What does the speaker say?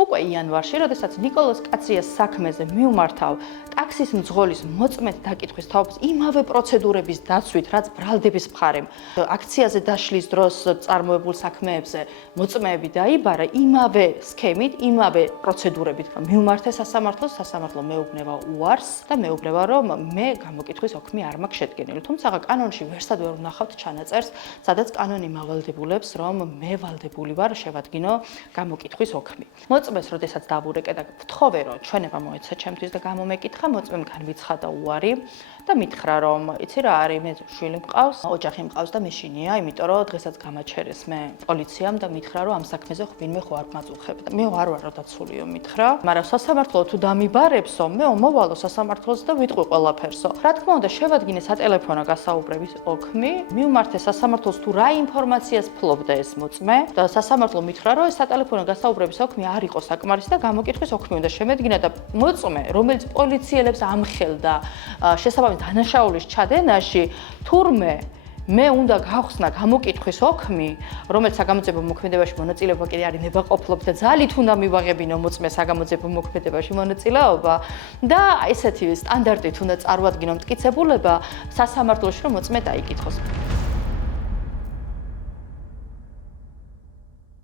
უკვე იანვარში, როდესაც ნიკოლოზ კაციას საქმეზე მივმართავ ტაქსის მძღოლის მოწმედ დაკითხვის თაობას იმავე პროცედურების დაცვით, რაც ბრალდების მხარემ აქციაზე დაშლის დროს წარმოებულ საქმეებზე მოწმეები დაიბარა, იმავე სქემით, იმავე პროცედურებით მივმართე სასამართლოს, სასამართლო მეუბნება უარს და მეუბნება, რომ მე გამოკითხვის ოქმი არ მაქვს შედგენილი. თუმცა კანონში ვერსად ვერ ვნახავთ ჩანაწერს, სადაც კანონი მავალდებულებს, რომ მე ვალდებული ვარ შევადგინო გამოკითხვის ოქმი. მოწმეს, როდესაც დავურეკე და ვთხოვე, რომ ჩვენება მოეცა ჩემთვის და გამომეკითხა, მოწმემ განვიცხადა უარი და მითხრა, რომ იცი რა არის, მე შვილი მყავს, ოჯახი მყავს და მეშინია, იმიტომ რომ დღესაც გამაჩერეს მე პოლიციამ და მითხრა, რომ ამ საქმეზე ვინმე ხო არ მაწუხებდა. მე არ ვარო დაცულიო მითხრა, მაგრამ სასამართლო თუ დამიბარებსო, მე მოვალო სასამართლოს და ვიტყვი ყველაფერსო. რა თქმა უნდა, შევადგინე სატელეფონო გასაუბრების ოქმი, მივმართე სასამართლოს თუ რა ინფორმაციას ფლობდა ეს მოწმე და სასამართლო მითხრა, რომ ეს სატელეფონო გასაუბრების ოქმი არ იყო საკმარისი და გამოკითხვის ოქმი უნდა შემედგინა და მოწმე, რომელიც პოლიციელებს ამხელდა შესაბამის დანაშაულის ჩადენაში, თურმე მე უნდა გავხსნა გამოკითხვის ოქმი, რომელიც საგამოძიებო მოქმედებაში მონაწილეობა კიდე არის ნებაყოფლობის და ძალით უნდა მივაღებინო მოწმე საგამოძიებო მოქმედებაში მონაწილეობა და ესეთი სტანდარტით უნდა წარმოადგინო მტკიცებულება სასამართლოში, რომ მოწმე დაიკითხოს.